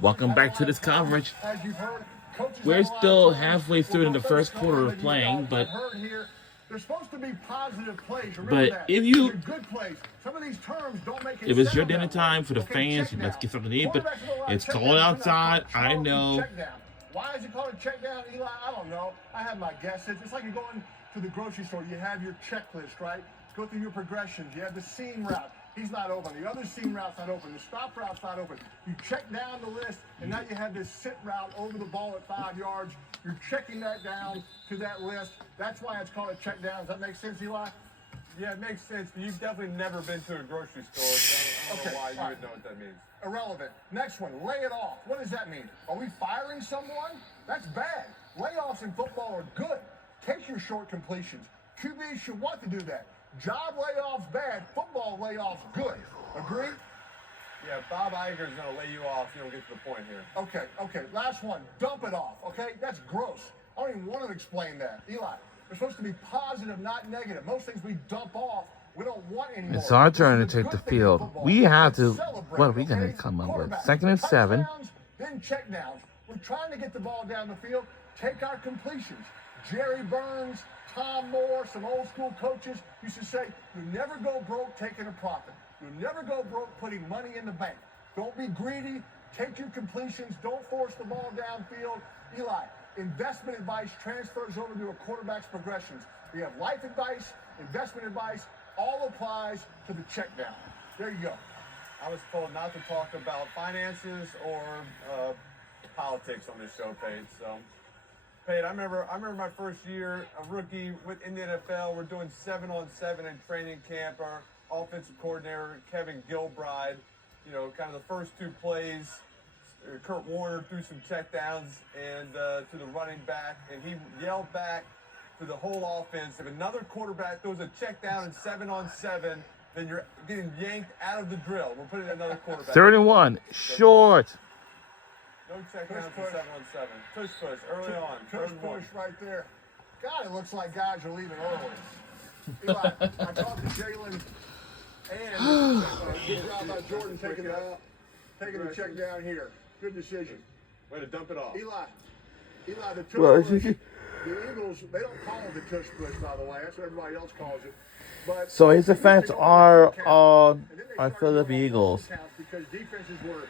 Welcome back to this coverage. We're still halfway through in the first quarter of playing, but they're supposed to be positive plays. But if it's your dinner time for the fans, let's get something to eat. But it's cold outside. I know. Why is it called a check down, Eli? I don't know. I have my guesses. It's like you're going to the grocery store. You have your checklist, right? Go through your progressions. You have the seam route. He's not open. The other seam route's not open. The stop route's not open. You check down the list, and now you have this sit route over the ball at 5 yards. You're checking that down to that list. That's why it's called a check down. Does that make sense, Eli? Yeah, it makes sense, but you've definitely never been to a grocery store, so I don't know why you would know what that means. Irrelevant. Next one, lay it off. What does that mean? Are we firing someone? That's bad. Layoffs in football are good. Take your short completions. QBs should want to do that. Job layoffs bad, football layoffs good. Agree? Yeah, Bob Iger's going to lay you off. You don't get to the point here. Okay. Last one, dump it off, okay? That's gross. I don't even want to explain that. Eli, we're supposed to be positive, not negative. Most things we dump off, we don't want anymore. It's our turn to take the field. We have to. What are we going to come up with? 2nd and 7. Then check downs. We're trying to get the ball down the field. Take our completions. Jerry Burns, Tom Moore, some old school coaches used to say, you never go broke taking a profit. You never go broke putting money in the bank. Don't be greedy. Take your completions. Don't force the ball downfield. Eli, investment advice transfers over to a quarterback's progressions. We have life advice, investment advice, all applies to the check down. There you go. I was told not to talk about finances or politics on this show, Paige. So, Paige, I remember my first year, a rookie in the NFL. We're doing 7-on-7 in training camp. Our offensive coordinator, Kevin Gilbride, kind of the first 2 plays, Kurt Warner threw some checkdowns and to the running back, and he yelled back to the whole offense, if another quarterback throws a check down in 7-on-7, then you're getting yanked out of the drill. We're putting another quarterback. 3rd and 1, short. No check downs in 7-on-7. Tush push early on. Tush push right there. God, it looks like guys are leaving early. Eli, I talked to Jalen and good job by Jordan taking the check down here. Good decision. Way to dump it off. Eli, the tush push. The Eagles, they don't call it the tush push, by the way. That's what everybody else calls it. But so his offense are Philadelphia Eagles. Because defenses were,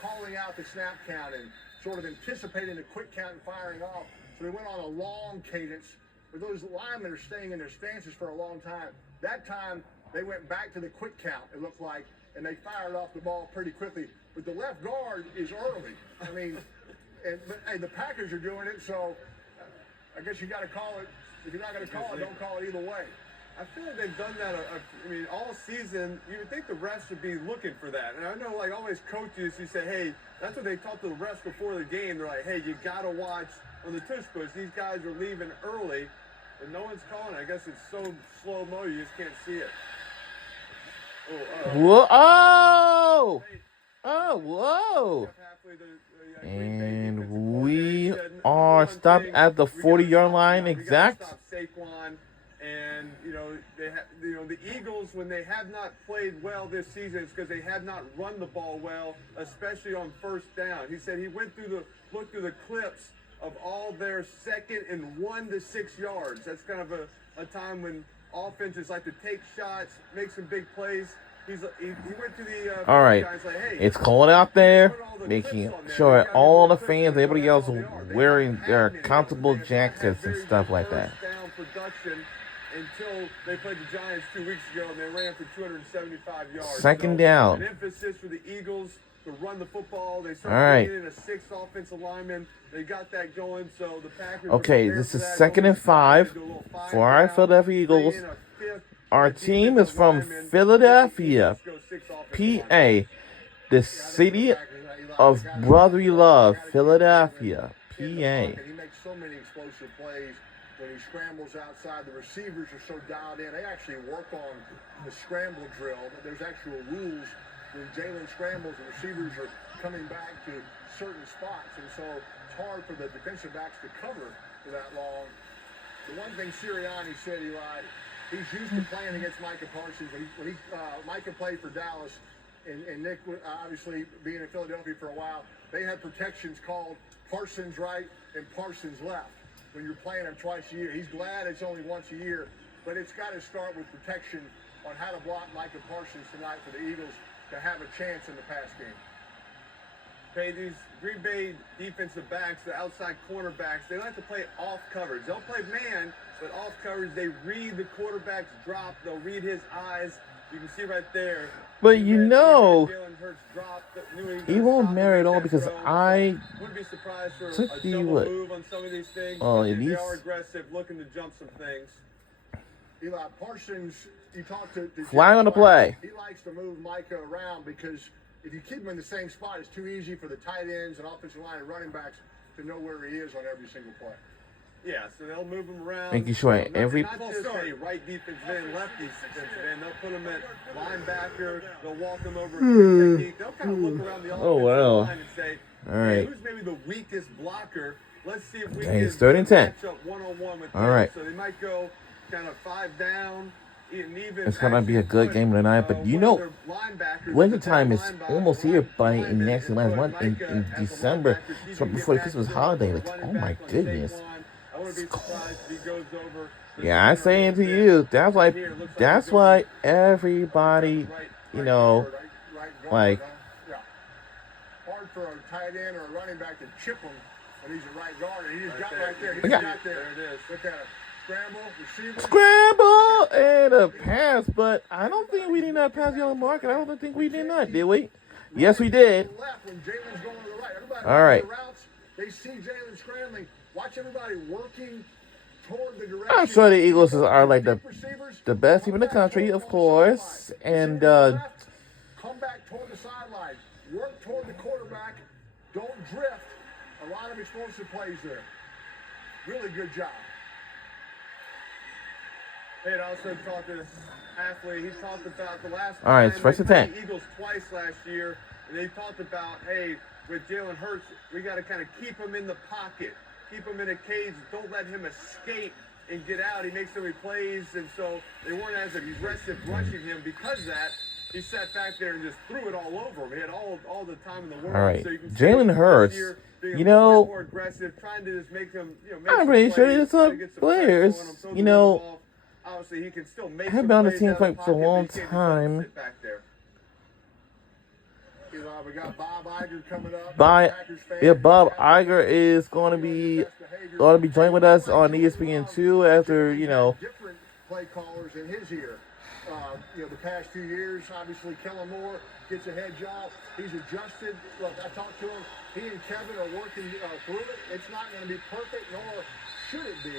calling out the snap count and sort of anticipating the quick count and firing off. So they went on a long cadence. But those linemen are staying in their stances for a long time. That time, they went back to the quick count, it looked like, and they fired off the ball pretty quickly. But the left guard is early. I mean, but hey, the Packers are doing it, so I guess you got to call it. If you're not going to call it, don't call it either way. I feel like they've done that, all season. You would think the refs would be looking for that. And I know, all these coaches, you say, hey, that's what they taught the refs before the game. They're like, hey, you got to watch on the tush push. These guys are leaving early, and no one's calling it. I guess it's so slow-mo, you just can't see it. Whoa! Whoa! And we are stopped at the 40-yard line exact. And the Eagles, when they have not played well this season, it's because they have not run the ball well, especially on first down. He said he looked through the clips of all their 2nd and 1 to 6 yards. That's kind of a time when offenses like to take shots, make some big plays. He went to the all right, guys like, hey, it's cold out there, making sure all the fans, everybody else, wearing their comfortable jackets and stuff like that. Until they played the Giants 2 weeks ago and they ran for 275 yards. 2nd down. An emphasis for the Eagles to run the football. They started bringing in a 6th offensive lineman. They got that going, so the Packers. Okay, this is 2nd and 5 for our Philadelphia Eagles. Our team is from Philadelphia, PA, the city of brotherly love, Philadelphia, PA. He makes so many explosive plays. When he scrambles outside, the receivers are so dialed in. They actually work on the scramble drill. There's actual rules. When Jalen scrambles, the receivers are coming back to certain spots. And so it's hard for the defensive backs to cover for that long. The one thing Sirianni said, Eli, he's used to playing against Micah Parsons. When Micah played for Dallas and Nick, obviously being in Philadelphia for a while, they had protections called Parsons right and Parsons left. When you're playing him twice a year, he's glad it's only once a year, but it's got to start with protection on how to block Micah Parsons tonight for the Eagles to have a chance in the pass game. Okay, these Green Bay defensive backs, the outside cornerbacks, they like to play off coverage. They'll play man, but off coverage, they read the quarterback's drop. They'll read his eyes. You can see right there. But you know, Jalen Hurts dropped. it won't matter at all because I wouldn't be surprised for took a the double what? move on some of these things. Oh, They at least are aggressive, looking to jump some things. Eli Parsons, you talk to Flag on the play. He likes to move Micah around because if you keep him in the same spot, it's too easy for the tight ends and offensive line and running backs to know where he is on every single play. Yeah, so they'll move him around. making sure every Not just a right defensive end, left defensive end. They'll put him at linebacker. They'll walk him over to technique. They'll kind of look around the offensive line and say, All right. hey, who's maybe the weakest blocker? Let's see if we Dang, can it's 3rd and 10. match up one-on-one with All them. right. So they might go kind of 5 down. Even It's gonna be a good game tonight, but you know, wintertime is almost here by next last month in December. So before the Christmas holiday, like, oh my goodness. Yeah, I saying to you, that's why everybody, you know, like, hard for a tight end or a running back to chip him when he's a right guard. And he just got there. right there. He Okay. got there. There it is. Look at him. Scramble, receiver. scramble and a pass, but I don't think we did not pass the other market. I don't think we did not, did we? Yes, we did. Left when Jalen's going to the right. Everybody All right. the routes, they see Jalen scrambling. Watch everybody working toward the direction. I'm sure the Eagles are like Deep receivers, the best team in the come back country, toward of the course, sideline. and Left, come back toward the sideline. Work toward the quarterback. Don't drift. A lot of explosive plays there. Really good job. Hey, I also talked to this athlete. He talked about the last All right, it's time first they and played 10. the Eagles twice last year, and they talked about, hey, with Jalen Hurts, we got to kind of keep him in the pocket, keep him in a cage, don't let him escape and get out. He makes so many plays, and so they weren't as aggressive rushing him because of that. He sat back there and just threw it all over him. He had all the time in the world. All right, So you can see Jalen this Hurts, year being you a little know, bit more aggressive, trying to just make him, make I'm some pretty sure plays, there's try to some get some players, pressure on him, throw you the know, ball. Obviously, he can still make I have some been on the plays team out of the for a pocket, long but he can't just time. sit back there. We got Bob Iger coming up. By Packers fan. yeah, Bob Iger is going to be joining with us on ESPN2 after, you know, Different play callers in his ear. The past few years, obviously, Kellen Moore gets a head job. He's adjusted. Look, I talked to him. He and Kevin are working through it. It's not going to be perfect, nor should it be.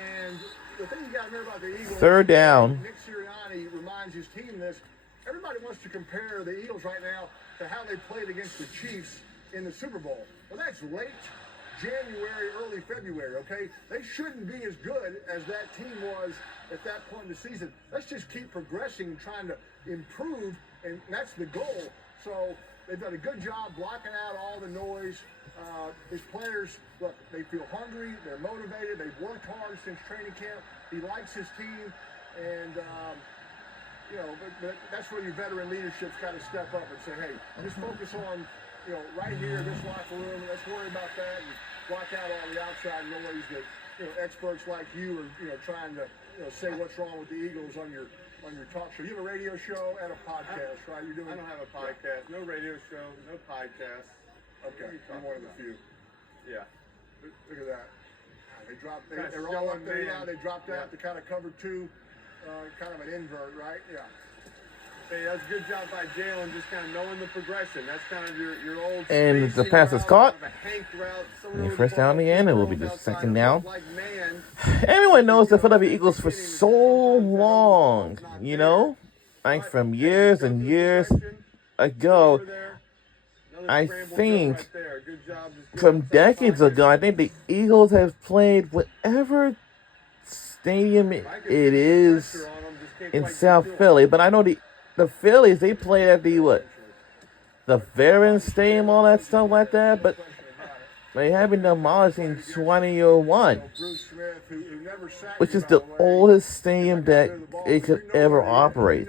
And the thing you got to remember about the Eagles, 3rd down. Nick Sirianni reminds his team this. Everybody wants to compare the Eagles right now to how they played against the Chiefs in the Super Bowl. Well, that's late January, early February, okay? They shouldn't be as good as that team was at that point in the season. Let's just keep progressing and trying to improve, and that's the goal. So they've done a good job blocking out all the noise. His players, look, they feel hungry, they're motivated, they've worked hard since training camp. He likes his team, and but that's where your veteran leadership's got to step up and say, hey, just focus on, right here, this locker room. Let's worry about that and block out all the outside noise that, experts like you are, trying to, say what's wrong with the Eagles on your talk show. You have a radio show and a podcast, right? You're doing. I don't have a podcast, no radio show, no podcast. Okay, you're one of the few. Yeah. Look at that. They dropped. Kinda They're all up showing there man. now. They dropped out Yeah. to kind of cover two, kind of an invert, right? Yeah. Hey, that's a good job by Jalen, just kind of knowing the progression. That's kind of your old. And the spacing pass is route, caught. kind of a hank route, someone And with first the ball, down again, it will be throws the outside second of down. like man. Everyone knows the Philadelphia Eagles for so long, you know, like from years and years ago. I think from decades ago, I think the Eagles have played whatever stadium it is in South Philly. But I know the Phillies, they played at the Veterans Stadium, all that stuff like that. But they have been demolished in 2001, which is the oldest stadium that it could ever operate.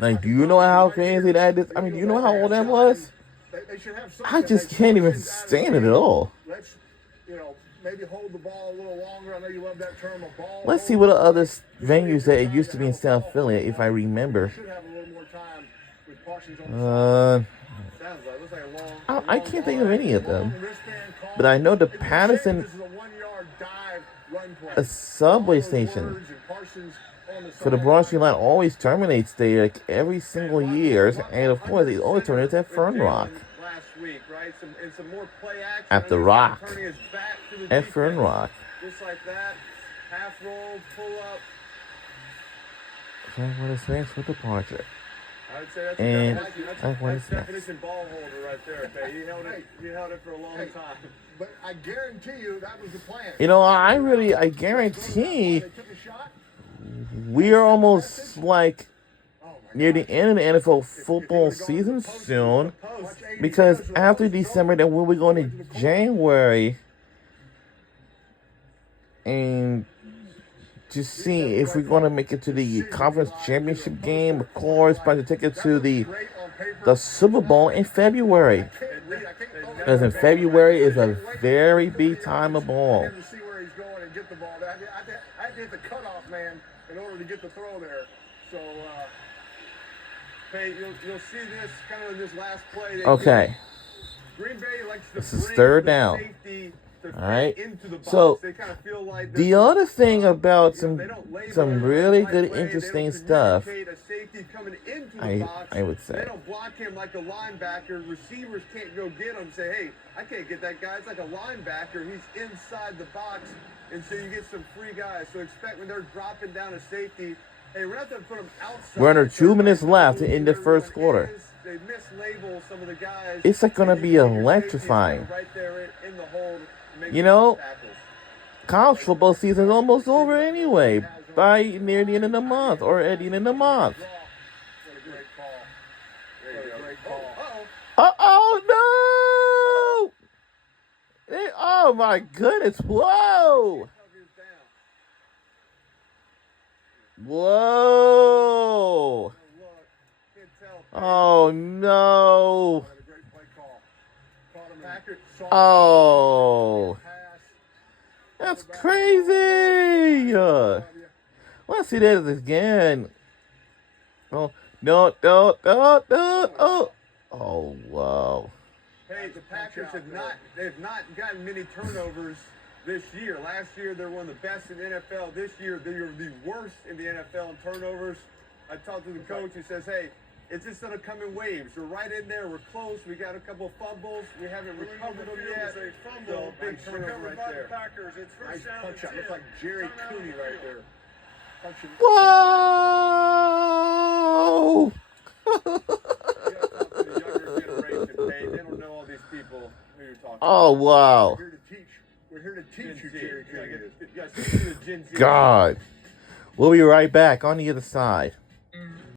Like, do you know how crazy that is? I mean, do you know how old that was? They should have I something just that can't even functions out of stand the it at all. Let's, maybe hold the ball a little longer. I know you love that term, a ball. Let's see what the other venues that it used to be in South Philly, if I remember. Should have a little more time with Parsons on the Uh, Sounds like looks like a long. I can't think of any of them. long wristband call. But I know the It's a shame Patterson this is a 1-yard dive run play. a subway All those station words and Parsons on the for the sideline. Broad Street line always terminates there like every single year, and of course it always terminates at Fern Rock. Last week, right? Some more play action. At the He's Rock. turning his back to the At Fern defense. Rock. Just like that. Half roll, pull up. I want to thanks for departure. I would say that's And that's I want that's to snacks. definition ball holder right there. Okay, he held it for a long Hey, time. But I guarantee you that was the plan. You know, I guarantee They took a shot. we are almost like Oh my near God. the end of the NFL football season soon, Post. because after December, then we'll be going to January and just see if we're going to make it to the conference championship game. Of course, buy the ticket to the Super Bowl in February. Because in February is a very big time of ball. To see where he's going and get the ball. I had to hit the cutoff man in order to get the throw there. So Hey, you'll see this kind of in this last play. They Okay. Green Bay likes to This is bring third the down. safety defense All right. into the box. So, they kind of feel like the there's- other thing about they some don't label some it really right good, away. They interesting don't stuff, communicate a safety coming into the I box. would say. They don't block him like a linebacker. Receivers can't go get him. Say, hey, I can't get that guy. It's like a linebacker. He's inside the box, and so you get some free guys. So expect when they're dropping down a safety, hey, we're not going to put them outside. We're under 2 minutes So left in the everyone first quarter. They mislabel some of the guys. It's like gonna and be you get your electrifying. safeties right there in the hold, making You know, tackles. college football season is almost over anyway, by near the end of the month or at the end of the month. what a great call. There you What a go. great call. Oh no! Oh my goodness! Whoa! Whoa! Oh no! What a great play call. Caught him in Packers. soft Oh, pass. that's crazy! Let's see that again. Oh no! Oh! Oh wow! Hey, the Packers they've not gotten many turnovers this year. Last year they're one of the best in the NFL. This year they're the worst in the NFL in turnovers. I talked to the coach. He says, hey, it's just gonna come in waves. We're right in there. We're close. We got a couple fumbles. We haven't recovered them yet. So big turnover right there. Packers. It's Nice first down punch and out. Looks 10. like Jerry Cooney right there. Punching. Whoa! You gotta talk to the younger generation. Hey, they don't know all these people who you're talking Oh wow! We're here to teach. We're here to Gen teach you, Z. Jerry You gotta Cooney. get- you gotta speak to the Gen Z. God. We'll be right back on the other side.